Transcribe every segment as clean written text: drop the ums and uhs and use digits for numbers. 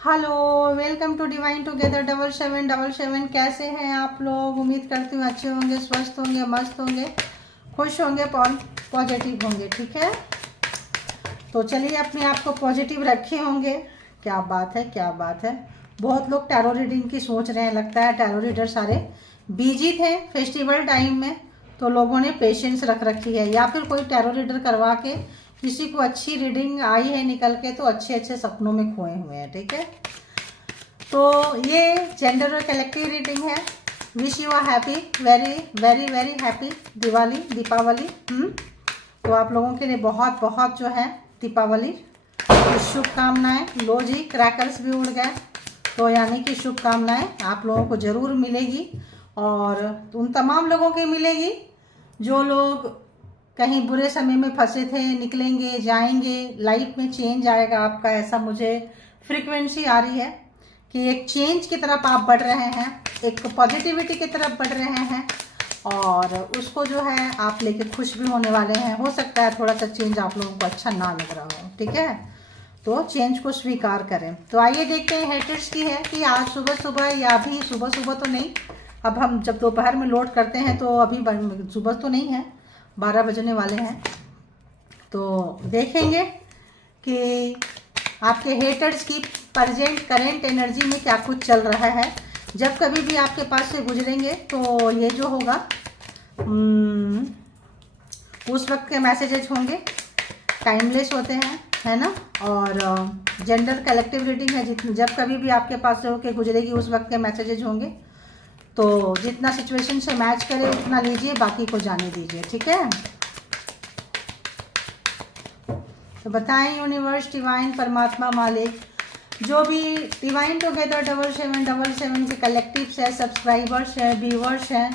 Hello, welcome to divine together 7777। कैसे हैं आप लोग? उम्मीद करती हूँ अच्छे होंगे, स्वस्थ होंगे, मस्त होंगे, खुश होंगे, पॉजिटिव होंगे। ठीक है, तो चलिए अपने आप को पॉजिटिव रखे होंगे। क्या बात है, क्या बात है। बहुत लोग टैरो रीडिंग की सोच रहे हैं। लगता है टैरो रीडर सारे बिजी थे फेस्टिवल टाइम में, तो लोगों ने पेशेंस रख रखी है, या फिर कोई टैरो रीडर करवा के किसी को अच्छी रीडिंग आई है निकल के, तो अच्छे अच्छे सपनों में खोए हुए हैं। ठीक है, तो ये जेंडर और कलेक्टिव रीडिंग है। Wish you a happy, very very very happy Diwali, Deepavali. तो आप लोगों के लिए बहुत बहुत जो है दीपावली की शुभकामनाएं। लो जी, क्रैकर्स भी उड़ गए, तो यानी कि शुभकामनाएं आप लोगों को ज़रूर मिलेगी, और उन तमाम लोगों की मिलेगी जो लोग कहीं बुरे समय में फंसे थे, निकलेंगे, जाएंगे, लाइफ में चेंज आएगा आपका। ऐसा मुझे फ्रीक्वेंसी आ रही है कि एक चेंज की तरफ आप बढ़ रहे हैं, एक पॉजिटिविटी की तरफ बढ़ रहे हैं, और उसको जो है आप लेके खुश भी होने वाले हैं। हो सकता है थोड़ा सा चेंज आप लोगों को अच्छा ना लग रहा हो। ठीक है, तो चेंज को स्वीकार करें। तो आइए देखते हैं हेटर्स की है कि आज सुबह सुबह, या अभी सुबह सुबह तो नहीं, अब हम जब दोपहर में लोड करते हैं तो अभी सुबह तो नहीं है, 12 बजने वाले हैं। तो देखेंगे कि आपके हेटर्स की प्रेजेंट करेंट एनर्जी में क्या कुछ चल रहा है। जब कभी भी आपके पास से गुजरेंगे तो ये जो होगा उस वक्त के मैसेजेस होंगे, टाइमलेस होते हैं, है ना। और जेंडर कलेक्टिव रीडिंग है, जब कभी भी आपके पास से होके गुजरेगी उस वक्त के मैसेजेस होंगे। तो जितना सिचुएशन से मैच करे उतना लीजिए, बाकी को जाने दीजिए। ठीक है, तो बताएं यूनिवर्स, डिवाइन, परमात्मा, मालिक, जो भी डिवाइन टुगेदर 7777 के कलेक्टिव्स है, सब्सक्राइबर्स हैं, व्यूवर्स हैं,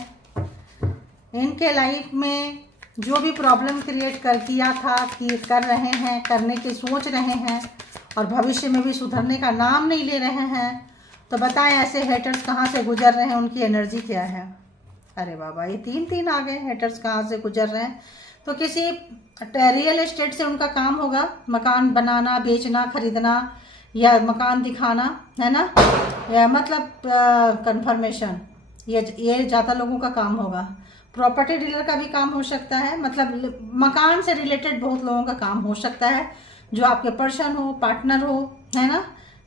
इनके लाइफ में जो भी प्रॉब्लम क्रिएट कर किया था, कि कर रहे हैं, करने की सोच रहे हैं, और भविष्य में भी सुधरने का नाम नहीं ले रहे हैं, तो बताएं ऐसे हेटर्स कहाँ से गुजर रहे हैं, उनकी एनर्जी क्या है। अरे बाबा, ये तीन आ गए। हेटर्स कहाँ से गुजर रहे हैं? तो किसी रियल एस्टेट से उनका काम होगा, मकान बनाना, बेचना, खरीदना, या मकान दिखाना, है ना, या मतलब कंफर्मेशन, ये ज़्यादा लोगों का काम होगा। प्रॉपर्टी डीलर का भी काम हो सकता है, मतलब मकान से रिलेटेड बहुत लोगों का काम हो सकता है, जो आपके पर्सन हो, पार्टनर हो, है ना।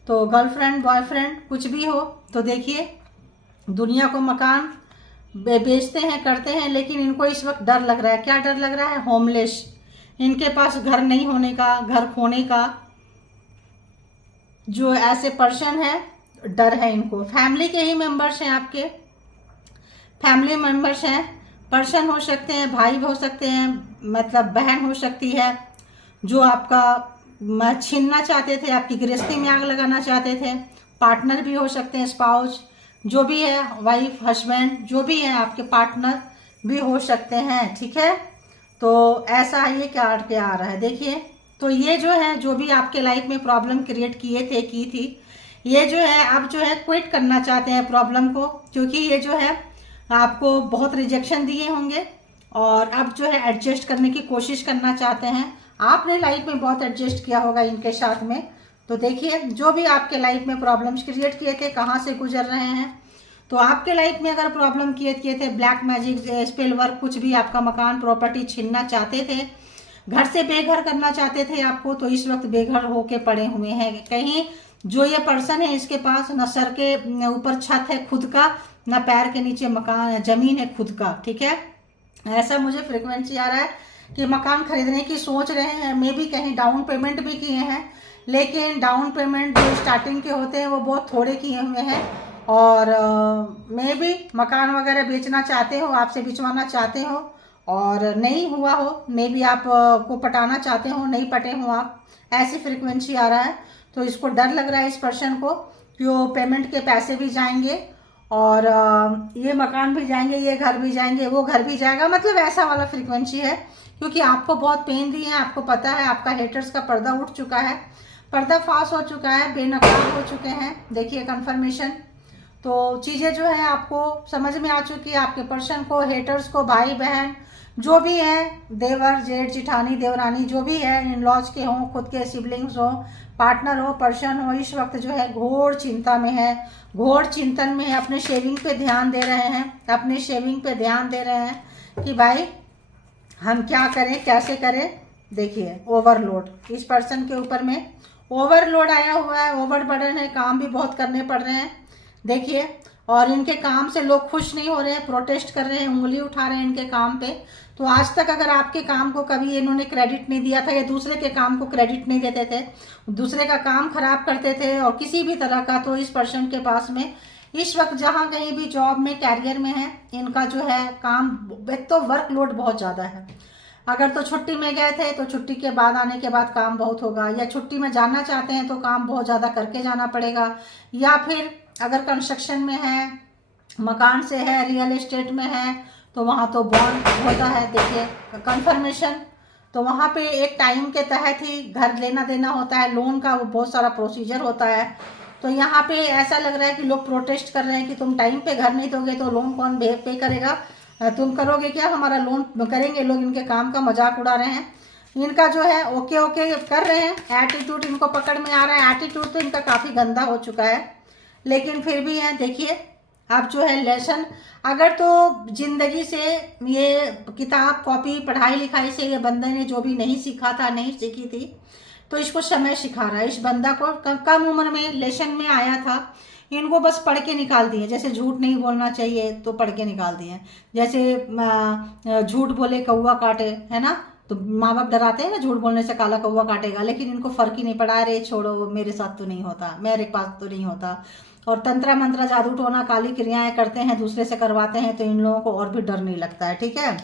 तो गर्लफ्रेंड, बॉयफ्रेंड, कुछ भी हो। तो देखिए, दुनिया को मकान बेचते हैं, करते हैं, लेकिन इनको इस वक्त डर लग रहा है। क्या डर लग रहा है? होमलेस, इनके पास घर नहीं होने का, घर खोने का, जो ऐसे पर्सन है, डर है इनको। फैमिली के ही मेंबर्स हैं, आपके फैमिली मेंबर्स हैं, पर्सन हो सकते हैं, भाई हो सकते हैं, मतलब बहन हो सकती है, जो आपका छीनना चाहते थे, आपकी गृहस्थी में आग लगाना चाहते थे। पार्टनर भी हो सकते हैं, स्पाउस, जो भी है, वाइफ, हस्बैंड, जो भी है, आपके पार्टनर भी हो सकते हैं। ठीक है, तो ऐसा ये क्या आ रहा है, देखिए। तो ये जो है, जो भी आपके लाइफ में प्रॉब्लम क्रिएट किए थे, की थी, ये जो है अब जो है क्विट करना चाहते हैं प्रॉब्लम को, क्योंकि ये जो है आपको बहुत रिजेक्शन दिए होंगे, और अब जो है एडजस्ट करने की कोशिश करना चाहते हैं। आपने लाइफ में बहुत एडजस्ट किया होगा इनके साथ में। तो देखिए, जो भी आपके लाइफ में प्रॉब्लम्स क्रिएट किए थे, कहाँ से गुजर रहे हैं। तो आपके लाइफ में अगर प्रॉब्लम किए थे, ब्लैक मैजिक, स्पेल वर्क, कुछ भी, आपका मकान, प्रॉपर्टी छीनना चाहते थे, घर से बेघर करना चाहते थे आपको, तो इस वक्त बेघर होके पड़े हुए हैं। कहीं जो ये पर्सन है, इसके पास न सर के ऊपर छत है खुद का, न पैर के नीचे मकान, जमीन है खुद का। ठीक है, ऐसा मुझे फ्रिक्वेंसी आ रहा है कि मकान खरीदने की सोच रहे हैं, मे भी कहीं डाउन पेमेंट भी किए हैं, लेकिन डाउन पेमेंट जो स्टार्टिंग के होते हैं वो बहुत थोड़े किए हुए हैं, और मे भी मकान वगैरह बेचना चाहते हो, आपसे बिचवाना चाहते हो और नहीं हुआ हो, मे भी आप को पटाना चाहते हो, नहीं पटे हो आप, ऐसी फ्रिक्वेंसी आ रहा है। तो इसको डर लग रहा है इस पर्सन को कि वो पेमेंट के पैसे भी जाएंगे, और ये मकान भी जाएंगे, ये घर भी जाएंगे, वो घर भी जाएगा, मतलब ऐसा वाला फ्रीक्वेंसी है। क्योंकि आपको बहुत पेन दी है, आपको पता है आपका हेटर्स का पर्दा उठ चुका है, पर्दा फाश हो चुका है, बेनकाब हो चुके हैं। देखिए कंफर्मेशन, तो चीज़ें जो है आपको समझ में आ चुकी है। आपके पर्सन को, हेटर्स को, भाई बहन, जो भी है, देवर जेठ जिठानी देवरानी जो भी है, इन लॉज के हों, खुद के सिबलिंग्स हो, पार्टनर हो, पर्सन हो, इस वक्त जो है घोर चिंता में है, घोर चिंतन में है। अपने शेविंग पे ध्यान दे रहे हैं, अपने शेविंग पे ध्यान दे रहे हैं कि भाई हम क्या करें, कैसे करें। देखिए ओवरलोड, इस पर्सन के ऊपर में ओवरलोड आया हुआ है, ओवरबर्डन है, काम भी बहुत करने पड़ रहे हैं। देखिए, और इनके काम से लोग खुश नहीं हो रहे हैं, प्रोटेस्ट कर रहे हैं, उंगली उठा रहे हैं इनके काम पे। तो आज तक अगर आपके काम को कभी इन्होंने क्रेडिट नहीं दिया था, या दूसरे के काम को क्रेडिट नहीं देते थे, दूसरे का काम खराब करते थे और किसी भी तरह का, तो इस पर्सन के पास में इस वक्त जहां कहीं भी जॉब में, कैरियर में है, इनका जो है काम, एक तो वर्कलोड बहुत ज़्यादा है। अगर तो छुट्टी में गए थे तो छुट्टी के बाद आने के बाद काम बहुत होगा, या छुट्टी में जाना चाहते हैं तो काम बहुत ज़्यादा करके जाना पड़ेगा, या फिर अगर कंस्ट्रक्शन में है, मकान से है, रियल एस्टेट में है, तो वहाँ तो बॉन्ड होता है। देखिए कंफर्मेशन, तो वहाँ पे एक टाइम के तहत ही घर लेना देना होता है, लोन का वो बहुत सारा प्रोसीजर होता है। तो यहाँ पे ऐसा लग रहा है कि लोग प्रोटेस्ट कर रहे हैं कि तुम टाइम पे घर नहीं दोगे तो लोन कौन पे करेगा, तुम करोगे क्या, हमारा लोन करेंगे लोग। इनके काम का मजाक उड़ा रहे हैं। इनका जो है ओके ओके कर रहे हैं, एटीट्यूड इनको पकड़ में आ रहा है। एटीट्यूड तो इनका काफ़ी गंदा हो चुका है, लेकिन फिर भी है। देखिए अब जो है लेसन, अगर तो जिंदगी से ये किताब कॉपी पढ़ाई लिखाई से ये बंदे ने जो भी नहीं सीखा था, नहीं सीखी थी, तो इसको समय सिखा रहा है। इस बंदा को कम उम्र में लेसन में आया था, इनको बस पढ़ के निकाल दिए। जैसे झूठ नहीं बोलना चाहिए तो पढ़ के निकाल दिए, जैसे झूठ बोले कौवा काटे, है ना, तो माँ बाप डराते हैं ना, झूठ बोलने से काला कौवा काटेगा, लेकिन इनको फर्क ही नहीं पड़ा। अरे छोड़ो, मेरे साथ तो नहीं होता, मेरे पास तो नहीं होता। और तंत्र मंत्र जादू टोना काली क्रियाएं करते हैं, दूसरे से करवाते हैं, तो इन लोगों को और भी डर नहीं लगता है। ठीक है,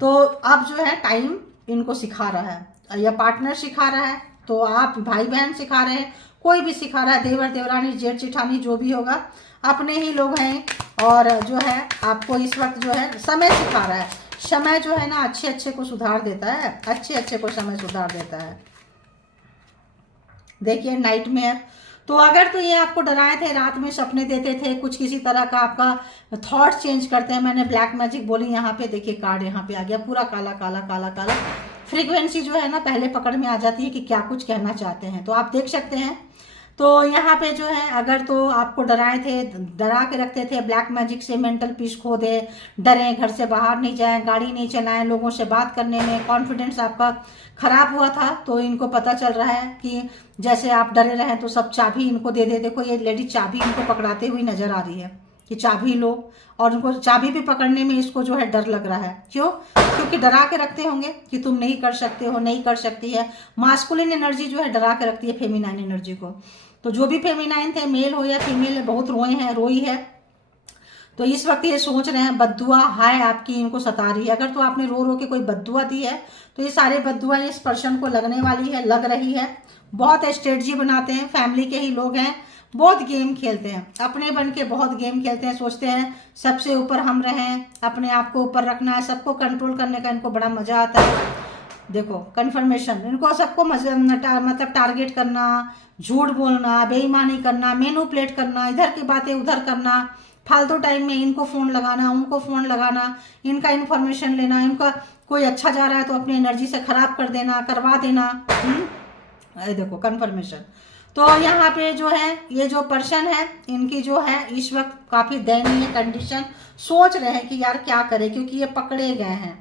तो अब जो है टाइम इनको सिखा रहा है, या पार्टनर सिखा रहा है, तो आप भाई बहन सिखा रहे हैं, कोई भी सिखा रहा है, देवर देवरानी जेठ जेठानी जो भी होगा, अपने ही लोग हैं। और जो है आपको इस वक्त जो है समय सिखा रहा है। समय जो है ना अच्छे अच्छे को सुधार देता है, अच्छे अच्छे को समय सुधार देता है। देखिए नाइट में, तो अगर तो ये आपको डराए थे, रात में सपने देते थे, कुछ किसी तरह का आपका थॉट चेंज करते हैं। मैंने ब्लैक मैजिक बोली, यहाँ पे देखिए कार्ड यहाँ पे आ गया, पूरा काला काला काला काला। फ्रीक्वेंसी जो है ना पहले पकड़ में आ जाती है कि क्या कुछ कहना चाहते हैं, तो आप देख सकते हैं। तो यहाँ पे जो है अगर तो आपको डराए थे, डरा के रखते थे, ब्लैक मैजिक से मेंटल पीस खो दे, डरें, घर से बाहर नहीं जाएं, गाड़ी नहीं चलाएं, लोगों से बात करने में कॉन्फिडेंस आपका खराब हुआ था, तो इनको पता चल रहा है कि जैसे आप डरे रहे तो सब चाबी इनको दे दे। देखो ये लेडी चाबी इनको पकड़ाते हुई नजर आ रही है कि चाबी लो, और उनको चाबी भी पकड़ने में इसको जो है डर लग रहा है। क्यों? क्योंकि डरा के रखते होंगे कि तुम नहीं कर सकते हो, नहीं कर सकती है। मास्कुलिन एनर्जी जो है डरा के रखती है फेमिनाइन एनर्जी को। तो जो भी फेमिनाइन थे, मेल हो या फीमेल है, बहुत रोए हैं, रोई है, तो इस वक्त ये सोच रहे हैं बद्दुआ हाय आपकी इनको सता रही है। अगर तो आपने रो रो के कोई बद्दुआ दी है, तो ये सारे बद्दुआ इस पर्सन को लगने वाली है, लग रही है। बहुत स्ट्रेटजी बनाते हैं, फैमिली के ही लोग हैं, बहुत गेम खेलते हैं, अपने बन के बहुत गेम खेलते हैं, सोचते हैं सबसे ऊपर हम रहें, अपने आप को ऊपर रखना है, सबको कंट्रोल करने का इनको बड़ा मजा आता है। देखो कंफर्मेशन, इनको सबको मतलब टारगेट करना, झूठ बोलना, बेईमानी करना, मैनिपुलेट करना, इधर की बातें उधर करना, फालतू टाइम में इनको फ़ोन लगाना, उनको फ़ोन लगाना, इनका इन्फॉर्मेशन लेना, इनका कोई अच्छा जा रहा है तो अपनी एनर्जी से ख़राब कर देना, करवा देना। देखो कंफर्मेशन। तो यहाँ पे जो है ये जो पर्सन है, इनकी जो है इस वक्त काफ़ी दयनीय कंडीशन, सोच रहे हैं कि यार क्या करें, क्योंकि ये पकड़े गए हैं,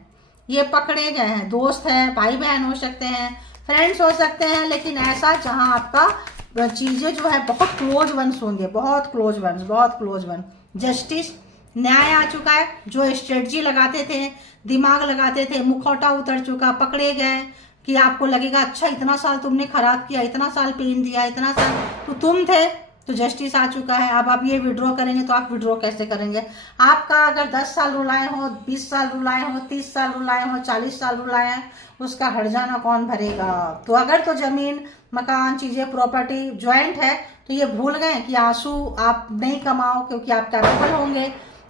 ये पकड़े गए हैं। दोस्त है, भाई बहन हो सकते हैं, फ्रेंड्स हो सकते हैं, लेकिन ऐसा जहाँ आपका चीज़ें जो है बहुत क्लोज वंस होंगे, बहुत क्लोज वंस, बहुत क्लोज वन। जस्टिस, न्याय आ चुका है। जो स्ट्रेटजी लगाते थे, दिमाग लगाते थे, मुखौटा उतर चुका, पकड़े गए कि आपको लगेगा अच्छा इतना साल तुमने खराब किया, इतना साल पेन दिया, इतना साल तो तुम थे, तो जस्टिस आ चुका है। अब आप ये विड्रॉ करेंगे तो आप विड्रॉ कैसे करेंगे? आपका अगर 10 साल रुलाए हो, 20 साल रुलाए हो, 30 साल रुलाए हो, 40 साल रुलाए हैं, उसका हर्जाना कौन भरेगा? तो अगर तो जमीन मकान चीज़ें प्रॉपर्टी ज्वाइंट है, तो ये भूल गए कि आंसू आप नहीं कमाओ, क्योंकि आप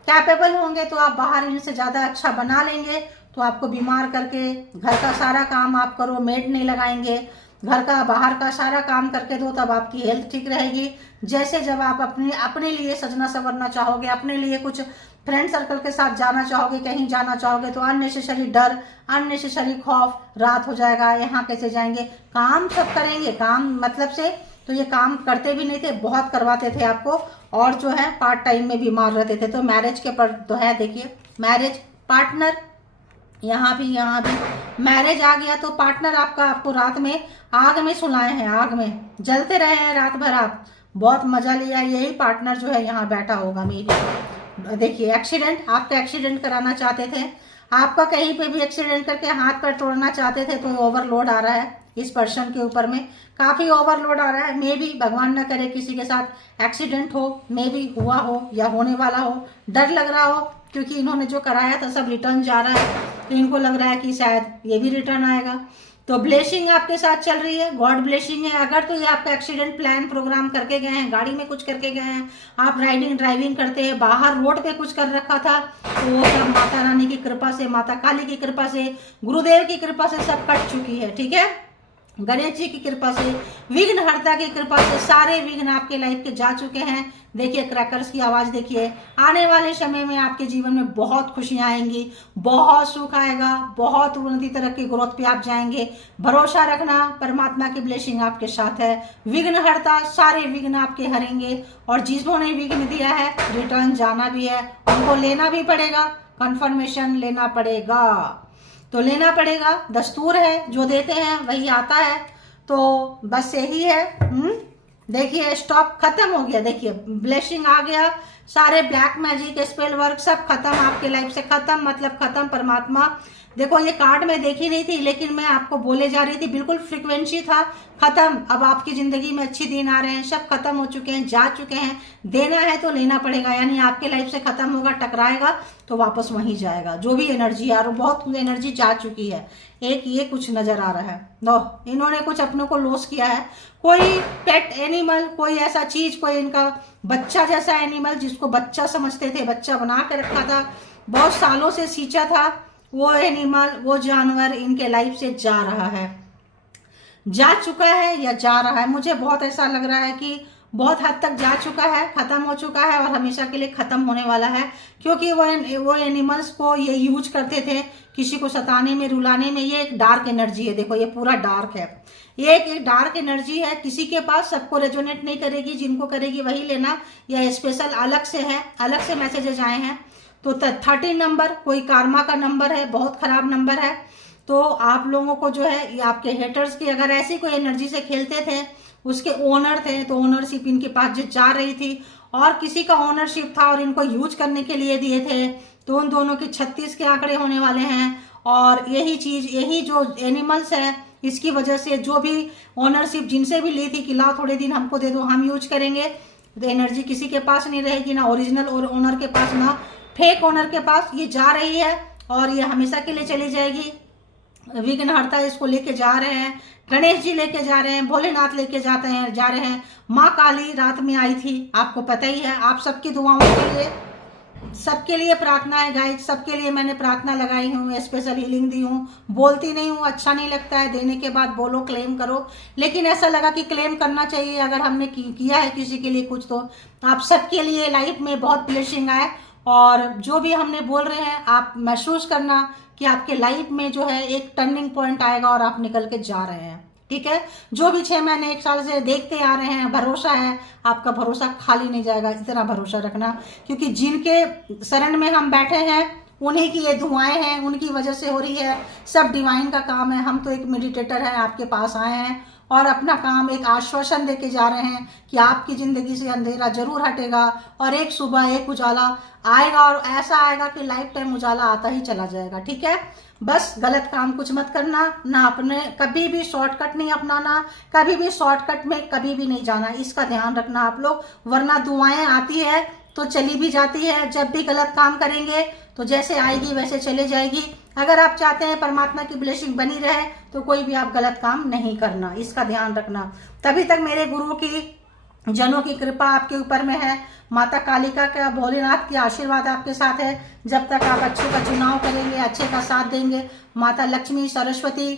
कैपेबल होंगे तो आप बाहर इनसे ज़्यादा अच्छा बना लेंगे। तो आपको बीमार करके घर का सारा काम आप करो, मेड नहीं लगाएंगे, घर का बाहर का सारा काम करके दो, तब आपकी हेल्थ ठीक रहेगी। जैसे जब आप अपने लिए सजना संवरना चाहोगे, अपने लिए कुछ फ्रेंड सर्कल के साथ जाना चाहोगे, कहीं जाना चाहोगे, तो अननेसेसरी डर, अननेसेसरी खौफ, रात हो जाएगा, यहाँ कैसे जाएंगे, काम सब करेंगे, काम मतलब से तो ये काम करते भी नहीं थे, बहुत करवाते थे आपको, और जो है पार्ट टाइम में बीमार रहते थे। तो मैरिज के पर तो है, देखिए मैरिज पार्टनर, यहाँ भी मैरिज आ गया, तो पार्टनर आपको रात में आग में सुलाए हैं, आग में जलते रहे हैं रात भर, आप बहुत मजा लिया, यही पार्टनर जो है यहाँ बैठा होगा मेरी। देखिए एक्सीडेंट, आपका एक्सीडेंट कराना चाहते थे, आपका कहीं पे भी एक्सीडेंट करके हाथ पैर तोड़ना चाहते थे, तो ओवरलोड आ रहा है इस पर्सन के ऊपर में, काफ़ी ओवरलोड आ रहा है। मे भी भगवान ना करे किसी के साथ एक्सीडेंट हो, मे भी हुआ हो या होने वाला हो, डर लग रहा हो, क्योंकि इन्होंने जो कराया था सब रिटर्न जा रहा है, तो इनको लग रहा है कि शायद ये भी रिटर्न आएगा। तो ब्लेसिंग आपके साथ चल रही है, गॉड ब्लेसिंग है। अगर तो ये आपका एक्सीडेंट प्लान प्रोग्राम करके गए हैं, गाड़ी में कुछ करके गए हैं, आप राइडिंग ड्राइविंग करते हैं, बाहर रोड पे कुछ कर रखा था, तो वो सब माता रानी की कृपा से, माता काली की कृपा से, गुरुदेव की कृपा से सब कट चुकी है, ठीक है। गणेश जी की कृपा से, विघ्नहर्ता की कृपा से सारे विघ्न आपके लाइफ के जा चुके हैं। देखिए क्रैकर्स की आवाज़ देखिए। आने वाले समय में आपके जीवन में बहुत खुशियां आएंगी, बहुत सुख आएगा, बहुत उन्नति तरक्की ग्रोथ पे आप जाएंगे। भरोसा रखना, परमात्मा की ब्लेसिंग आपके साथ है। विघ्नहर्ता सारे विघ्न आपके हरेंगे, और जिन्होंने विघ्न दिया है रिटर्न जाना भी है, उनको लेना भी पड़ेगा, कंफर्मेशन लेना पड़ेगा, तो लेना पड़ेगा, दस्तूर है, जो देते हैं वही आता है। तो बस यही है। देखिए स्टॉप, खत्म हो गया, देखिए ब्लेसिंग आ गया, सारे ब्लैक मैजिक स्पेल वर्क सब खत्म आपके लाइफ से, खत्म मतलब खत्म। परमात्मा देखो, ये कार्ड में देखी नहीं थी, लेकिन मैं आपको बोले जा रही थी, बिल्कुल फ्रिक्वेंसी था, खत्म। अब आपकी जिंदगी में अच्छे दिन आ रहे हैं, सब खत्म हो चुके हैं, जा चुके हैं, देना है तो लेना पड़ेगा, यानी आपके लाइफ से खत्म होगा, टकराएगा तो वापस वहीं जाएगा। जो भी एनर्जी आ रही, बहुत एनर्जी जा चुकी है। एक ये कुछ नजर आ रहा है, नो इन्होंने कुछ अपनों को लॉस किया है, कोई पेट एनिमल, कोई ऐसा चीज, कोई इनका बच्चा जैसा एनिमल जिसको बच्चा समझते थे, बच्चा बना के रखा था, बहुत सालों से सींचा था, वो एनिमल, वो जानवर इनके लाइफ से जा रहा है, जा चुका है या जा रहा है। मुझे बहुत ऐसा लग रहा है कि बहुत हद तक जा चुका है, खत्म हो चुका है, और हमेशा के लिए खत्म होने वाला है, क्योंकि वो एनिमल्स को ये यूज करते थे किसी को सताने में, रुलाने में। ये एक डार्क एनर्जी है, देखो ये पूरा डार्क है, ये एक डार्क एनर्जी है, किसी के पास सबको रेजोनेट नहीं करेगी, जिनको करेगी वही लेना, या स्पेशल अलग से है, अलग से मैसेजेस आए हैं। तो 13 नंबर कोई कार्मा का नंबर है, बहुत खराब नंबर है। तो आप लोगों को जो है, ये आपके हेटर्स की अगर ऐसी कोई एनर्जी से खेलते थे, उसके ओनर थे, तो ओनरशिप इनके पास जो जा रही थी, और किसी का ओनरशिप था और इनको यूज करने के लिए दिए थे, तो उन दोनों के 36 के आंकड़े होने वाले हैं। और यही चीज, यही जो एनिमल्स है, इसकी वजह से जो भी ओनरशिप जिनसे भी ली थी कि लाओ थोड़े दिन हमको दे दो, हम यूज करेंगे, तो एनर्जी किसी के पास नहीं रहेगी, ना ओरिजिनल और ओनर के पास, ना फेक ओनर के पास, ये जा रही है और ये हमेशा के लिए चली जाएगी। विघ्नहर्ता इसको लेके जा रहे हैं, गणेश जी लेके जा रहे हैं, भोलेनाथ लेके जा रहे हैं, माँ काली रात में आई थी, आपको पता ही है। आप सबकी दुआओं के लिए, सबके लिए प्रार्थना है गाइस, सबके लिए मैंने प्रार्थना लगाई हूँ, स्पेशल हीलिंग दी हूँ। बोलती नहीं हूँ, अच्छा नहीं लगता है, देने के बाद बोलो, क्लेम करो, लेकिन ऐसा लगा कि क्लेम करना चाहिए। अगर हमने किया है किसी के लिए कुछ, तो आप सबके लिए लाइफ में बहुत ब्लेसिंग आए, और जो भी हमने बोल रहे हैं आप महसूस करना कि आपके लाइफ में जो है एक टर्निंग पॉइंट आएगा और आप निकल के जा रहे हैं, ठीक है। जो भी 6 महीने 1 साल से देखते आ रहे हैं, भरोसा है, आपका भरोसा खाली नहीं जाएगा, इतना भरोसा रखना, क्योंकि जिनके शरण में हम बैठे हैं उन्हीं की ये दुआएं हैं, उनकी वजह से हो रही है, सब डिवाइन का काम है। हम तो एक मेडिटेटर हैं, आपके पास आए हैं और अपना काम एक आश्वासन देके जा रहे हैं कि आपकी जिंदगी से अंधेरा जरूर हटेगा, और एक सुबह एक उजाला आएगा, और ऐसा आएगा कि लाइफ टाइम उजाला आता ही चला जाएगा, ठीक है। बस गलत काम कुछ मत करना, ना अपने कभी भी शॉर्टकट नहीं अपनाना, कभी भी शॉर्टकट में कभी भी नहीं जाना, इसका ध्यान रखना आप लोग, वरना दुआएं आती है तो चली भी जाती है। जब भी गलत काम करेंगे तो जैसे आएगी वैसे चले जाएगी। अगर आप चाहते हैं परमात्मा की ब्लेसिंग बनी रहे, तो कोई भी आप गलत काम नहीं करना, इसका ध्यान रखना। तभी तक मेरे गुरु की, जनों की कृपा आपके ऊपर में है, माता कालिका का, भोलेनाथ की आशीर्वाद आपके साथ है। जब तक आप अच्छे का चुनाव करेंगे, अच्छे का साथ देंगे, माता लक्ष्मी, सरस्वती,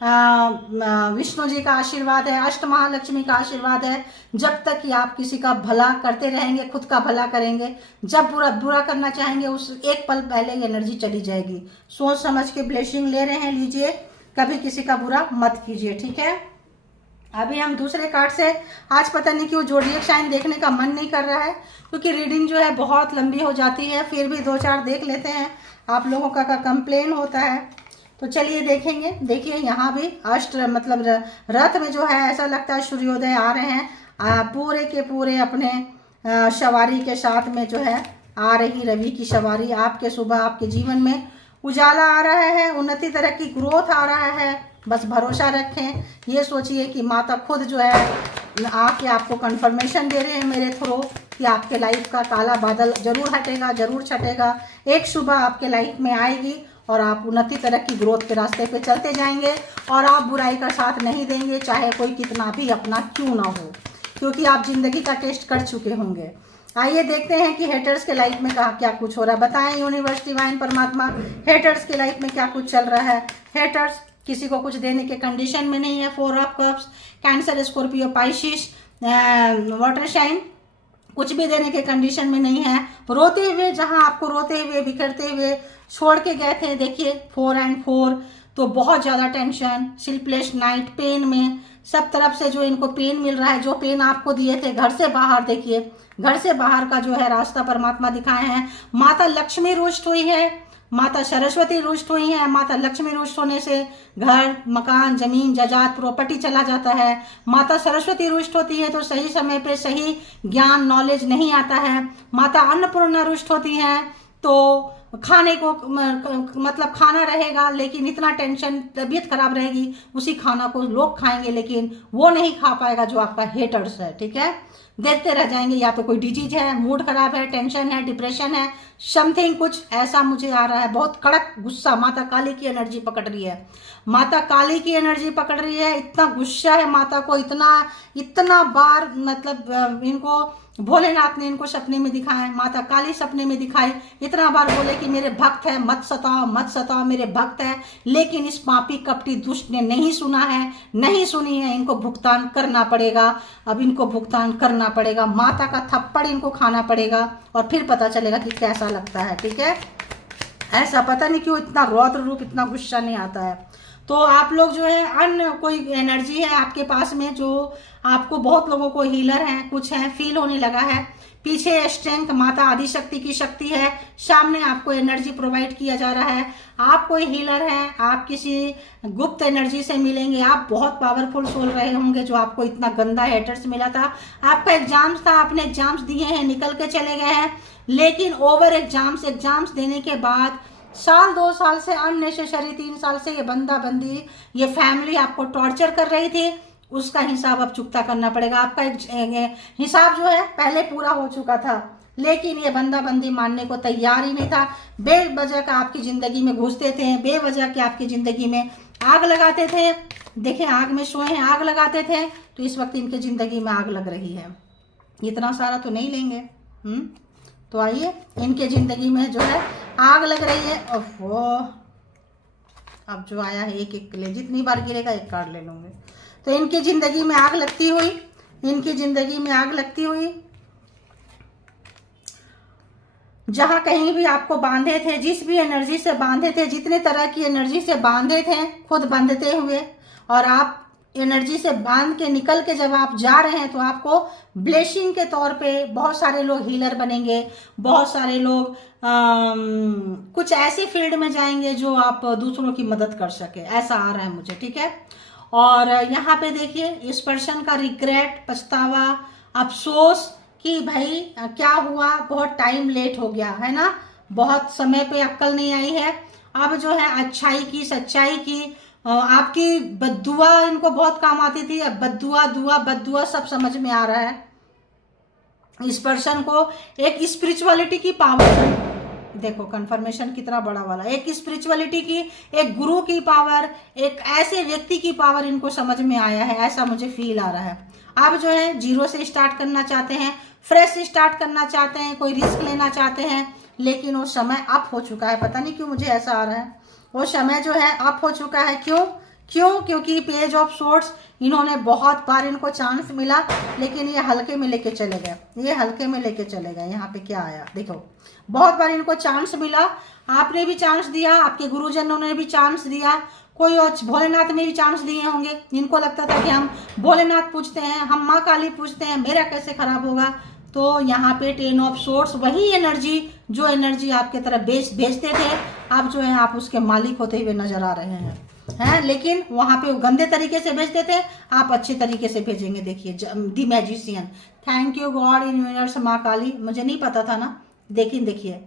विष्णु जी का आशीर्वाद है, अष्ट महालक्ष्मी का आशीर्वाद है। जब तक कि आप किसी का भला करते रहेंगे, खुद का भला करेंगे, जब बुरा करना चाहेंगे उस एक पल पहले ये एनर्जी चली जाएगी। सोच समझ के ब्लेसिंग ले रहे हैं, लीजिए, कभी किसी का बुरा मत कीजिए, ठीक है। अभी हम दूसरे कार्ड से, आज पता नहीं क्यों जोडिएक साइन देखने का मन नहीं कर रहा है, क्योंकि रीडिंग जो है बहुत लंबी हो जाती है, फिर भी 2-4 देख लेते हैं, आप लोगों का कंप्लेन होता है। तो चलिए देखेंगे। देखिए यहाँ भी अष्ट मतलब रथ में जो है ऐसा लगता है सूर्योदय आ रहे हैं, पूरे के पूरे अपने सवारी के साथ में जो है आ रही रवि की सवारी। आपके सुबह आपके जीवन में उजाला आ रहा है, उन्नति तरक्की ग्रोथ आ रहा है। बस भरोसा रखें, ये सोचिए कि माता खुद जो है आके आपको कंफर्मेशन दे रहे हैं मेरे थ्रू कि आपके लाइफ का काला बादल जरूर हटेगा, जरूर छटेगा। एक सुबह आपके लाइफ में आएगी और आप उन्नति तरक्की ग्रोथ के रास्ते पे चलते जाएंगे और आप बुराई का साथ नहीं देंगे, चाहे कोई कितना भी अपना क्यों ना हो, क्योंकि आप जिंदगी का टेस्ट कर चुके होंगे। आइए देखते हैं कि हेटर्स के लाइफ में क्या कुछ हो रहा है। बताएं यूनिवर्स डिवाइन परमात्मा, हेटर्स के लाइफ में क्या कुछ चल रहा है। हेटर्स किसी को कुछ देने के कंडीशन में नहीं है। 4 of cups, cancer, Scorpio, Pisces, water sign, कुछ भी देने के कंडीशन में नहीं है। रोते हुए, जहां आपको रोते हुए बिखरते हुए छोड़ के गए थे, देखिए 4 और 4, तो बहुत ज़्यादा टेंशन, स्लीपलेस नाइट, पेन में, सब तरफ से जो इनको पेन मिल रहा है, जो पेन आपको दिए थे घर से बाहर, देखिए घर से बाहर का जो है रास्ता परमात्मा दिखाए हैं। माता लक्ष्मी रुष्ट हुई है, माता सरस्वती रुष्ट हुई है। माता लक्ष्मी रुष्ट होने से घर, मकान, जमीन, जायदाद, प्रॉपर्टी चला जाता है। माता सरस्वती रुष्ट होती है तो सही समय पे सही ज्ञान, नॉलेज नहीं आता है। माता अन्नपूर्णा रुष्ट होती है तो खाने को मतलब खाना रहेगा लेकिन इतना टेंशन, तबीयत खराब रहेगी, उसी खाना को लोग खाएंगे लेकिन वो नहीं खा पाएगा जो आपका हेटर्स है, ठीक है। देखते रह जाएंगे, या तो कोई डिजीज है, मूड खराब है, टेंशन है, डिप्रेशन है, समथिंग कुछ ऐसा मुझे आ रहा है। बहुत कड़क गुस्सा, माता काली की एनर्जी पकड़ रही है, माता काली की एनर्जी पकड़ रही है। इतना गुस्सा है माता को, इतना बार मतलब इनको भोलेनाथ ने इनको सपने में दिखाया, माता काली सपने में दिखाई, इतना बार बोले कि मेरे भक्त है, मत सताओ मत सताओ, मेरे भक्त है, लेकिन इस पापी कपटी दुष्ट ने नहीं सुना है, नहीं सुनी है। इनको भुगतान करना पड़ेगा, अब इनको भुगतान करना पड़ेगा, माता का थप्पड़ इनको खाना पड़ेगा और फिर पता चलेगा कि कैसा लगता है, ठीक है। ऐसा पता नहीं क्यों इतना रौद्र रूप, इतना गुस्सा नहीं आता है। तो आप लोग जो है अन्य कोई एनर्जी है आपके पास में जो आपको, बहुत लोगों को हीलर हैं, कुछ है फील होने लगा है। पीछे स्ट्रेंथ, माता आदिशक्ति की शक्ति है, सामने आपको एनर्जी प्रोवाइड किया जा रहा है। आप कोई हीलर हैं, आप किसी गुप्त एनर्जी से मिलेंगे, आप बहुत पावरफुल सोल रहे होंगे जो आपको इतना गंदा हेटर्स मिला था। आपका एग्जाम्स था, आपने एग्जाम्स दिए हैं, निकल के चले गए हैं, लेकिन ओवर एग्जाम्स देने के बाद 1-2 साल से अननेसेसरी, 3 साल से ये बंदा बंदी, ये फैमिली आपको टॉर्चर कर रही थी, उसका हिसाब अब चुकता करना पड़ेगा। आपका हिसाब जो है पहले पूरा हो चुका था, लेकिन ये बंदा बंदी मानने को तैयार ही नहीं था। बेवजह का आपकी जिंदगी में घुसते थे, बेवजह के आपकी जिंदगी में आग लगाते थे। देखें आग में सोए हैं, आग लगाते थे, तो इस वक्त इनके जिंदगी में आग लग रही है। इतना सारा तो नहीं लेंगे, तो आइए, इनके जिंदगी में जो है आग लग रही है। ओहो, अब जो आया है एक एक ले, जितनी बार गिरेगा एक कार्ड ले लूंगे। तो इनकी जिंदगी में आग लगती हुई, इनकी जिंदगी में आग लगती हुई, जहां कहीं भी आपको बांधे थे, जिस भी एनर्जी से बांधे थे, जितने तरह की एनर्जी से बांधे थे, खुद बांधते हुए, और आप एनर्जी से बांध के निकल के जब आप जा रहे हैं तो आपको ब्लेसिंग के तौर पे बहुत सारे लोग हीलर बनेंगे, बहुत सारे लोग कुछ ऐसे फील्ड में जाएंगे जो आप दूसरों की मदद कर सके, ऐसा आ रहा है मुझे, ठीक है। और यहाँ पे देखिए इस पर्सन का रिग्रेट, पछतावा, अफसोस कि भाई क्या हुआ, बहुत टाइम लेट हो गया है ना, बहुत समय पे अक्ल नहीं आई है। अब जो है अच्छाई की, सच्चाई की, आपकी बद्दुआ इनको बहुत काम आती थी, अब बद्दुआ सब समझ में आ रहा है। इस पर्सन को एक स्पिरिचुअलिटी की पावर, देखो कंफर्मेशन कितना बड़ा वाला, एक स्पिरिचुअलिटी की, एक गुरु की पावर, एक ऐसे व्यक्ति की पावर इनको समझ में आया है, ऐसा मुझे फील आ रहा है। आप जो है 0 से स्टार्ट करना चाहते हैं, फ्रेश स्टार्ट करना चाहते हैं, कोई रिस्क लेना चाहते हैं, लेकिन वो समय अप हो चुका है। पता नहीं क्यों मुझे ऐसा आ रहा है, वो समय जो है अप हो चुका है। क्यों? क्यों? क्योंकि पेज ऑफ सोर्ड्स इन्होंने बहुत बार इनको चांस मिला, लेकिन ये हल्के में लेके चले गए, ये हल्के में लेके चले गए। यहाँ पे क्या आया देखो, बहुत बार इनको चांस मिला, आपने भी चांस दिया, आपके गुरुजनों ने भी चांस दिया, कोई और भोलेनाथ ने भी चांस दिए होंगे। इनको लगता था कि हम भोलेनाथ पूछते हैं, हम माँ काली पूछते हैं, मेरा कैसे खराब होगा। तो यहाँ पे 10 ऑफ सोर्ड्स, वही एनर्जी जो एनर्जी आपके तरफ भेजते थे, आप जो है आप उसके मालिक होते हुए नजर आ रहे हैं, लेकिन वहां पे गंदे तरीके से भेजते थे, आप अच्छे तरीके से भेजेंगे। देखिए the magician, thank you God in universe माँ काली, मुझे नहीं पता था ना। देखिए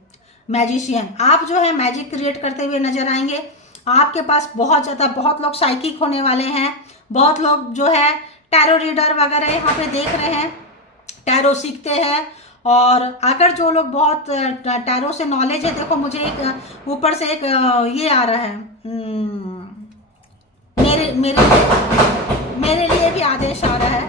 मैजिशियन, आप जो है मैजिक क्रिएट करते हुए नजर आएंगे। आपके पास बहुत लोग साइकिक होने वाले हैं, बहुत लोग जो है टैरो रीडर वगैरह यहाँ पे देख रहे हैं, टैरो सीखते हैं। और अगर जो लोग बहुत टैरो से नॉलेज है, देखो मुझे एक ऊपर से एक ये आ रहा है, मेरे लिए भी आदेश आ रहा है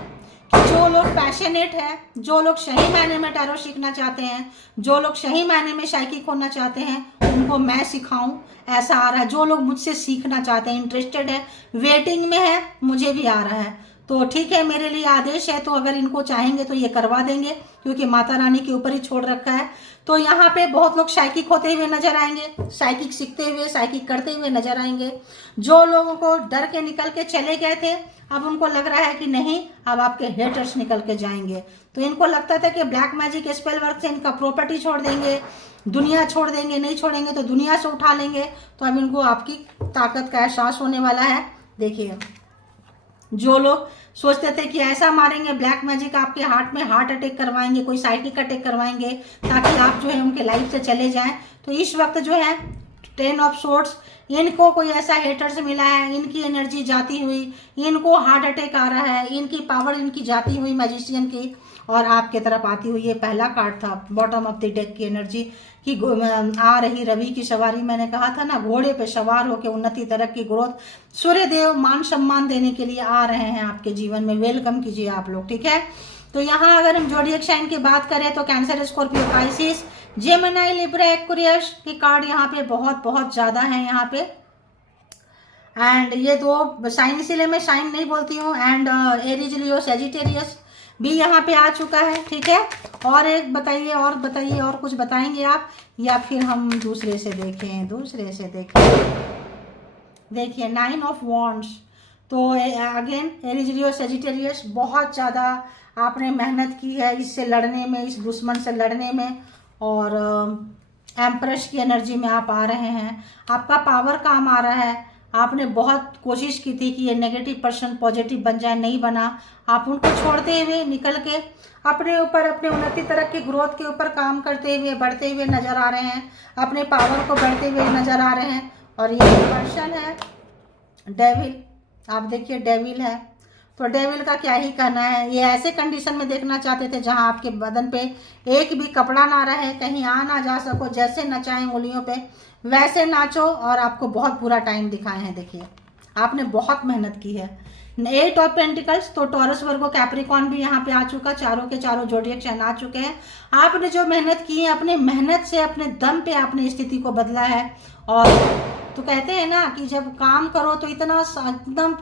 कि जो लोग पैशनेट है, जो लोग सही मायने में टैरो सीखना चाहते हैं, जो लोग सही मायने में साइकिक होना चाहते हैं, उनको मैं सिखाऊं, ऐसा आ रहा है। जो लोग मुझसे सीखना चाहते हैं, इंटरेस्टेड है, वेटिंग में है, मुझे भी आ रहा है। तो ठीक है, मेरे लिए आदेश है, तो अगर इनको चाहेंगे तो ये करवा देंगे, क्योंकि माता रानी के ऊपर ही छोड़ रखा है। तो यहाँ पे बहुत लोग साइकिक होते हुए नजर आएंगे, साइकिक सीखते हुए, साइकिक करते हुए नजर आएंगे। जो लोगों को डर के निकल के चले गए थे, अब उनको लग रहा है कि नहीं, अब आपके हेटर्स निकल के जाएंगे। तो इनको लगता था कि ब्लैक मैजिक स्पेल वर्क से इनका प्रॉपर्टी छोड़ देंगे, दुनिया छोड़ देंगे, नहीं छोड़ेंगे तो दुनिया से उठा लेंगे। तो अब इनको आपकी ताकत का एहसास होने वाला है। देखिए, जो लोग सोचते थे कि ऐसा मारेंगे ब्लैक मैजिक, आपके हार्ट में हार्ट अटैक करवाएंगे, कोई साइकिक अटैक करवाएंगे ताकि आप जो है उनके लाइफ से चले जाएं, तो इस वक्त जो है 10 ऑफ सोर्ड्स, इनको कोई ऐसा हेटर्स मिला है, इनकी एनर्जी जाती हुई, इनको हार्ट अटैक आ रहा है, इनकी पावर इनकी जाती हुई मैजिशियन की, और आपके तरफ आती हुई ये पहला कार्ड था बॉटम ऑफ द डेक की एनर्जी की आ रही रवि की सवारी। मैंने कहा था ना, घोड़े पे सवार होकर उन्नति, तरक्की, ग्रोथ, सूर्य देव मान सम्मान देने के लिए आ रहे हैं आपके जीवन में। वेलकम कीजिए आप लोग, ठीक है। तो यहाँ अगर हम जोडिएक साइन की बात करें तो cancer, Scorpio, Pisces, Gemini, Libra, Aquarius के कार्ड यहाँ पे बहुत ज्यादा है यहाँ पे। एंड ये दो साइन, इसीलिए मैं साइन नहीं बोलती हूँ। एंड एरीज, लियो, सैजिटेरियस भी यहाँ पे आ चुका है, ठीक है। और एक बताइए, और कुछ बताएंगे आप, या फिर हम दूसरे से देखें? देखिए 9 ऑफ वॉन्ड्स। तो अगेन एरीज, लियो, सैजिटेरियस, बहुत ज़्यादा आपने मेहनत की है इससे लड़ने में, इस दुश्मन से लड़ने में, और एम्प्रेस की एनर्जी में आप आ रहे हैं, आपका पावर काम आ रहा है। आपने बहुत कोशिश की थी कि ये नेगेटिव पर्सन पॉजिटिव बन जाए, नहीं बना। आप उनको छोड़ते हुए निकल के अपने ऊपर, अपने उन्नति, तरक्की, ग्रोथ के ऊपर काम करते हुए, बढ़ते हुए नजर आ रहे हैं, अपने पावर को बढ़ते हुए नजर आ रहे हैं। और ये पर्सन है डेविल, आप देखिए डेविल है। तो डेविल का क्या ही कहना है, ये ऐसे कंडीशन में देखना चाहते थे जहां आपके बदन पे एक भी कपड़ा ना रहे, कहीं आ ना जा सको, जैसे नचाएं उंगलियों पे वैसे नाचो, और आपको बहुत बुरा टाइम दिखाए हैं। देखिए आपने बहुत मेहनत की है। 8 ऑफ पेंटिकल्स, तो टॉरस, वर्गो, कैप्रिकॉर्न भी यहाँ पे आ चुका, चारों के चारों जोडिएक साइन आ चुके हैं। आपने जो मेहनत की है, अपने मेहनत से, अपने दम पे आपने स्थिति को बदला है। और तो कहते हैं ना कि जब काम करो तो इतना एकदम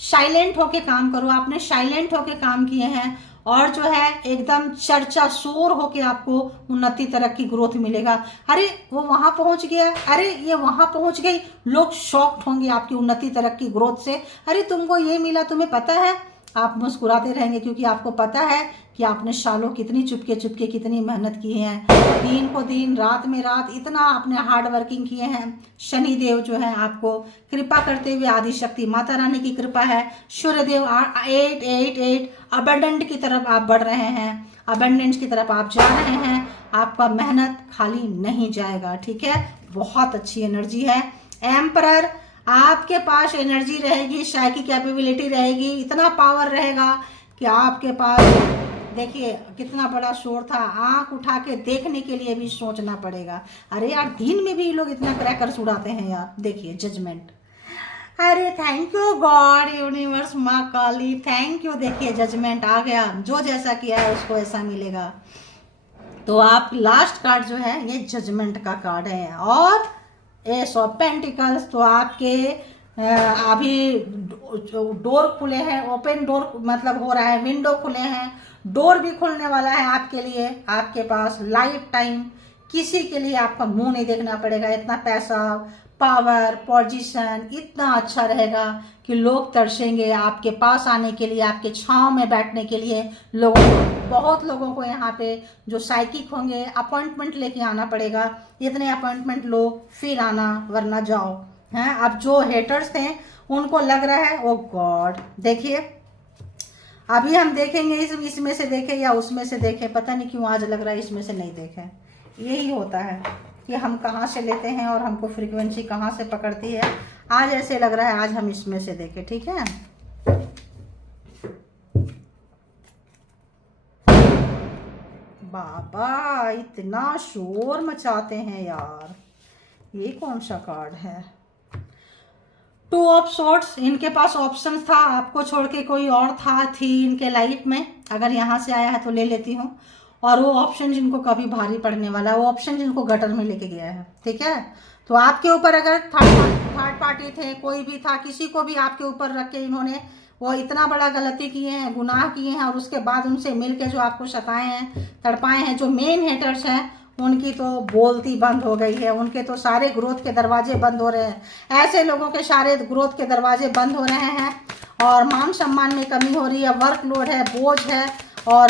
साइलेंट होके काम करो। आपने साइलेंट होके काम किए हैं, और जो है एकदम चर्चा शोर होके आपको उन्नति, तरक्की, ग्रोथ मिलेगा। अरे वो वहां पहुंच गया, अरे ये वहां पहुंच गई, लोग शॉक्ड होंगे आपकी उन्नति, तरक्की, ग्रोथ से। अरे तुमको ये मिला, तुम्हें पता है, आप मुस्कुराते रहेंगे, क्योंकि आपको पता है कि आपने सालों कितनी चुपके चुपके कितनी मेहनत की है, दिन को दिन, रात में रात, इतना आपने हार्ड वर्किंग किए हैं। शनि देव जो है आपको कृपा करते हुए, आदि शक्ति माता रानी की कृपा है, सूर्य देव 888 अबंडेंट की तरफ आप बढ़ रहे हैं, अबंडेंस की तरफ आप जा रहे हैं। आपका मेहनत खाली नहीं जाएगा, ठीक है। बहुत अच्छी एनर्जी है। एम्परर, आपके पास एनर्जी रहेगी, साइकिक कैपेबिलिटी रहेगी, इतना पावर रहेगा कि आपके पास, देखिए कितना बड़ा शोर था, आंख उठा के देखने के लिए भी सोचना पड़ेगा। अरे यार दिन में भी लोग इतना क्रैकर्स उड़ाते हैं यार। देखिए जजमेंट, अरे थैंक यू गॉड, यूनिवर्स, माँ काली, थैंक यू। देखिए जजमेंट आ गया, जो जैसा किया है उसको ऐसा मिलेगा। तो आप लास्ट कार्ड जो है ये जजमेंट का कार्ड है। और एस ऑफ पेंटिकल्स, तो आपके अभी डोर खुले हैं, ओपन डोर मतलब हो रहा है, विंडो खुले हैं, डोर भी खुलने वाला है आपके लिए। आपके पास लाइफ टाइम किसी के लिए आपका मुंह नहीं देखना पड़ेगा। इतना पैसा, पावर, पोजीशन इतना अच्छा रहेगा कि लोग तरसेंगे आपके पास आने के लिए, आपके छांव में बैठने के लिए। बहुत लोगों को यहाँ पे जो साइकिक होंगे अपॉइंटमेंट लेके आना पड़ेगा। इतने अपॉइंटमेंट लो फिर आना, वरना जाओ हैं। अब जो हेटर्स थे उनको लग रहा है ओ गॉड, देखिए अभी हम देखेंगे इसमें से देखें या उसमें से देखें, पता नहीं क्यों आज लग रहा है इसमें से नहीं देखें। यही होता है कि हम कहाँ से लेते हैं और हमको फ्रीक्वेंसी कहाँ से पकड़ती है। आज ऐसे लग रहा है आज हम इसमें से देखें, ठीक है। बाबा इतना शोर मचाते हैं यार, ये कौन सा कार्ड है? टू ऑफ सॉर्ड्स, इनके पास ऑप्शन था, आपको छोड़ के कोई और थी इनके लाइफ में। अगर यहाँ से आया है तो ले लेती हूँ। और वो ऑप्शन जिनको कभी भारी पड़ने वाला है, वो ऑप्शन जिनको गटर में लेके गया है, ठीक है। तो आपके ऊपर अगर थर्ड पार्टी थे, कोई भी था, किसी को भी आपके ऊपर रख के इन्होंने वो इतना बड़ा गलती किए हैं, गुनाह किए हैं, और उसके बाद उनसे मिलके जो आपको सताए हैं, तड़पाए हैं, जो मेन हेटर्स हैं उनकी तो बोलती बंद हो गई है, उनके तो सारे ग्रोथ के दरवाजे बंद हो रहे हैं। ऐसे लोगों के सारे ग्रोथ के दरवाजे बंद हो रहे हैं और मान सम्मान में कमी हो रही है, वर्कलोड है, बोझ है, और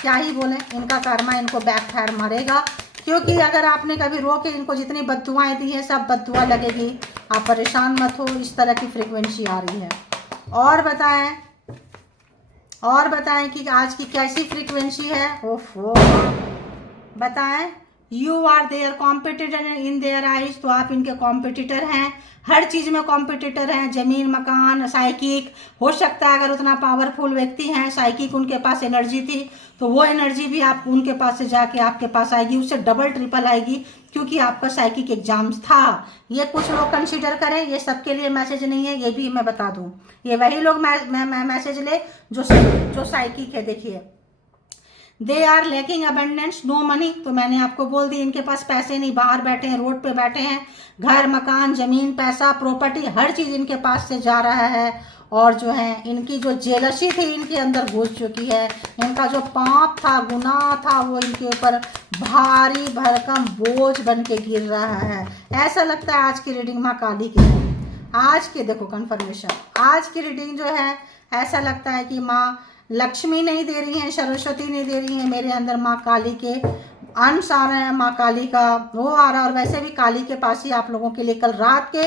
क्या ही बोले, इनका कर्मा इनको बैकफायर मारेगा। क्योंकि अगर आपने कभी रो के इनको जितनी बद्दुआएं दी हैं सब बद्दुआ लगेगी। आप परेशान मत हो, इस तरह की फ्रीक्वेंसी आ रही है। और बताएं कि आज की कैसी फ्रीक्वेंसी है। ओफो, बताएं। You are their competitor in their eyes, तो आप इनके कॉम्पिटिटर हैं, हर चीज में कॉम्पिटिटर हैं। जमीन, मकान, साइकिक हो सकता है, अगर उतना पावरफुल व्यक्ति हैं, साइकिक उनके पास एनर्जी थी तो वो एनर्जी भी आप उनके पास से जाके आपके पास आएगी, उससे डबल ट्रिपल आएगी, क्योंकि आपका साइकिक एग्जाम्स था। ये कुछ लोग कंसीडर करें, ये सबके लिए मैसेज नहीं है, ये भी मैं बता दूं। ये वही लोग मैसेज ले जो साइकिक है। देखिए, they are lacking abundance, no money, तो मैंने आपको बोल दी इनके पास पैसे नहीं, बाहर बैठे हैं, रोड पे बैठे हैं, घर, मकान, जमीन, पैसा, प्रॉपर्टी, हर चीज इनके पास से जा रहा है। और जो है इनकी जो जेलसी थी इनके अंदर घुस चुकी है, इनका जो पाप था, गुनाह था, वो इनके ऊपर भारी भरकम बोझ बन के गिर रहा है। ऐसा लगता है आज की रीडिंग माँ काली की है। आज के देखो कन्फर्मेशन, आज की रीडिंग जो है ऐसा लगता है कि माँ लक्ष्मी नहीं दे रही हैं, सरस्वती नहीं दे रही हैं, मेरे अंदर माँ काली के अंश आ रहे हैं, माँ काली का वो आ रहा है। और वैसे भी काली के पास ही आप लोगों के लिए कल रात के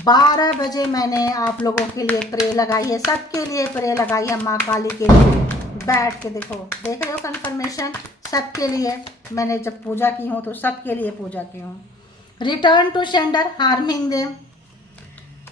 12 बजे मैंने आप लोगों के लिए प्रे लगाई है, सबके लिए प्रे लगाई है माँ काली के लिए। बैठ के देखो, देख रहे हो कन्फर्मेशन, सबके लिए मैंने जब पूजा की हूँ तो सबके लिए पूजा की हूँ। Return to sender, harming them,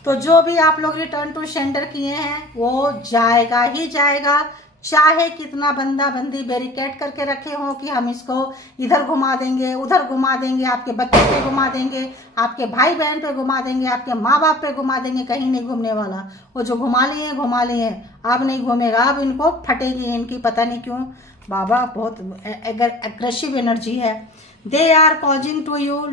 तो जो भी आप लोग रिटर्न टू सेंडर किए हैं वो जाएगा ही जाएगा, चाहे कितना बंदा बंदी बैरिकेड करके रखे हो कि हम इसको इधर घुमा देंगे, उधर घुमा देंगे, आपके बच्चे पे घुमा देंगे, आपके भाई बहन पे घुमा देंगे, आपके माँ बाप पे घुमा देंगे, कहीं नहीं घूमने वाला। वो जो घुमा लिए अब नहीं घूमेगा, अब इनको फटेगी इनकी, पता नहीं क्यों। बाबा बहुत एग्रेसिव एनर्जी है। They are causing to you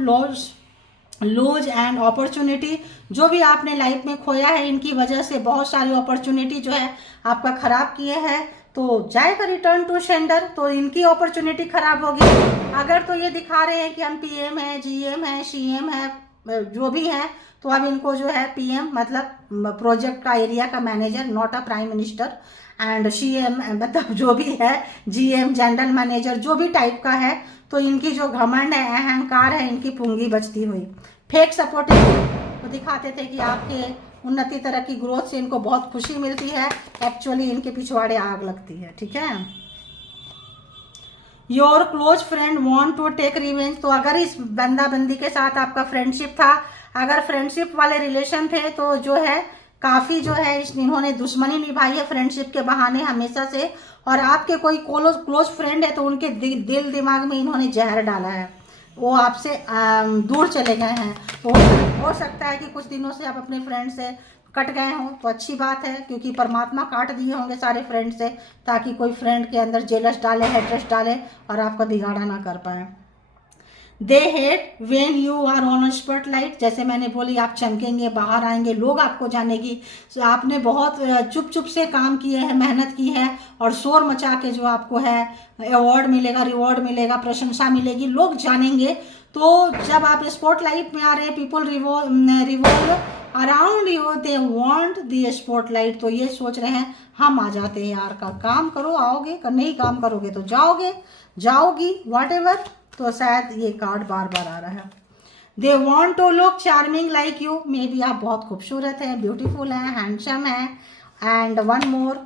lose and opportunity, जो भी आपने लाइफ में खोया है इनकी वजह से बहुत सारी अपॉर्चुनिटी जो है आपका खराब किए हैं, तो जाएगा रिटर्न टू सेंडर, तो इनकी अपॉर्चुनिटी खराब होगी। अगर तो ये दिखा रहे हैं कि हम पीएम है, जीएम है, सीएम है, जो भी है, तो अब इनको जो है पीएम मतलब प्रोजेक्ट का एरिया का manager, not a prime minister, and CM मतलब जो भी है, जीएम जनरल मैनेजर, जो भी टाइप का है, तो इनकी जो घमंड है, अहंकार है, इनकी पुंगी बचती हुई। फेक सपोर्टिंग तो दिखाते थे कि आपके उन्नति तरह की ग्रोथ से इनको बहुत खुशी मिलती है, एक्चुअली इनके पिछवाड़े आग लगती है, ठीक है। Your close friend want to take revenge, तो अगर इस बंदा बंदी के साथ आपका फ्रेंडशिप था, अगर फ्रेंडशिप वाले रिलेशन थे, तो जो है काफी जो है इन्होंने दुश्मनी निभाई है फ्रेंडशिप के बहाने हमेशा से। और आपके कोई क्लोज फ्रेंड है तो उनके दिल दिमाग में इन्होंने जहर डाला है, वो आपसे दूर चले गए हैं। तो हो सकता है कि कुछ दिनों से आप अपने फ्रेंड से कट गए हों, तो अच्छी बात है, क्योंकि परमात्मा काट दिए होंगे सारे फ्रेंड से, ताकि कोई फ्रेंड के अंदर जेलस डाले, हेटरेस डाले और आपका बिगाड़ा ना कर पाए। They hate when you are on spotlight, जैसे मैंने बोली आप चमकेंगे, बाहर आएंगे, लोग आपको जानेगी। तो आपने बहुत चुप चुप से काम किए हैं, मेहनत की है, और शोर मचा के जो आपको है अवार्ड मिलेगा, रिवॉर्ड मिलेगा, प्रशंसा मिलेगी, लोग जानेंगे। तो जब आप स्पॉटलाइट में आ रहे हैं, people revolve around you, they want the spotlight, तो ये सोच रहे हैं हम आ जाते हैं यार, का काम करो आओगे, नहीं काम करोगे तो जाओगे, जाओगी, वॉट एवर। तो शायद ये कार्ड बार बार आ रहा है। They want to look charming like you, may be आप बहुत खूबसूरत हैं, ब्यूटीफुल हैं, हैंडसम हैं। And one more,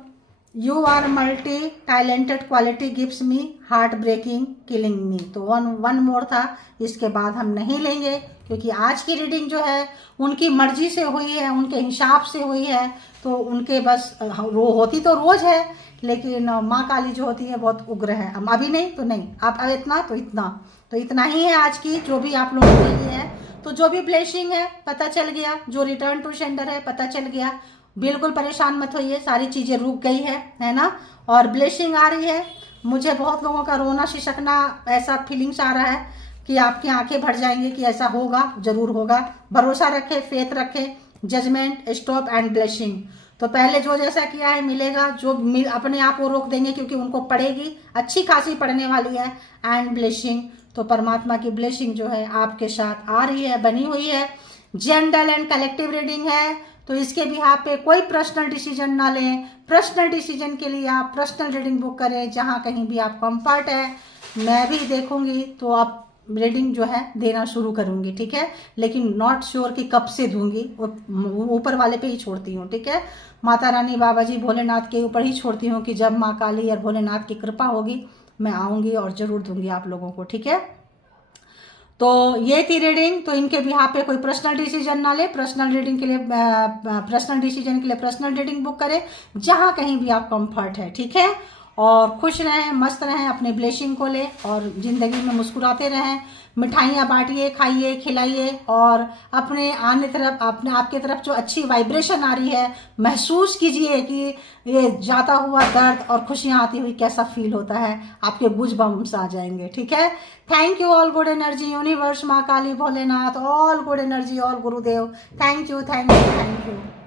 you are multi talented, quality gives me heart breaking killing me. तो वन मोर था, इसके बाद हम नहीं लेंगे, क्योंकि आज की रीडिंग जो है उनकी मर्जी से हुई है, उनके हिसाब से हुई है, तो उनके बस होती तो रोज है, लेकिन माँ काली जो होती है बहुत उग्र है। अब अभी नहीं तो नहीं, आप अब इतना तो इतना, तो इतना ही है आज की जो भी आप लोगों के लिए है। तो जो भी ब्लेसिंग है पता चल गया, जो रिटर्न टू सेंडर है पता चल गया, बिल्कुल परेशान मत होइए, सारी चीज़ें रुक गई है ना, और ब्लेसिंग आ रही है। मुझे बहुत लोगों का रोना सिसकना ऐसा फीलिंग्स आ रहा है कि आपकी आंखें भर जाएंगी कि ऐसा होगा, जरूर होगा। भरोसा रखें, फेथ रखें, जजमेंट, स्टॉप एंड ब्लेसिंग। तो पहले जो जैसा किया है मिलेगा, जो अपने आप वो रोक देंगे, क्योंकि उनको पड़ेगी, अच्छी खासी पड़ने वाली है। एंड ब्लेसिंग, तो परमात्मा की ब्लेसिंग जो है आपके साथ आ रही है, बनी हुई है। जनरल एंड कलेक्टिव रीडिंग है, तो इसके भी आप पे कोई पर्सनल डिसीजन ना लें। पर्सनल डिसीजन के लिए आप पर्सनल रीडिंग बुक करें, जहाँ कहीं भी आप कंफर्ट है। मैं भी देखूंगी तो आप रीडिंग जो है देना शुरू करूंगी, ठीक है, लेकिन नॉट श्योर कि कब से दूंगी, ऊपर वाले पे ही छोड़ती हूँ, ठीक है। माता रानी, बाबा जी, भोलेनाथ के ऊपर ही छोड़ती हूँ कि जब माँ काली और भोलेनाथ की कृपा होगी मैं आऊंगी और जरूर दूंगी आप लोगों को, ठीक है। तो ये थी रीडिंग। तो इनके भी यहाँ पे कोई पर्सनल डिसीजन ना ले, पर्सनल रीडिंग के लिए पर्सनल डिसीजन के लिए पर्सनल रीडिंग बुक करें, जहाँ कहीं भी आप कंफर्ट है, ठीक है। और खुश रहें, मस्त रहें, अपने ब्लेसिंग को ले और ज़िंदगी में मुस्कुराते रहें, मिठाइयाँ बांटिए, खाइए, खिलाइए, और अपने आने तरफ, अपने आपके तरफ जो अच्छी वाइब्रेशन आ रही है महसूस कीजिए कि ये जाता हुआ दर्द और खुशियाँ आती हुई कैसा फील होता है, आपके गुज बम्स आ जाएंगे, ठीक है। Thank you, all good energy, universe, माँ Kali, Bholenath, all good energy, all Gurudev, thank you, thank you, thank you.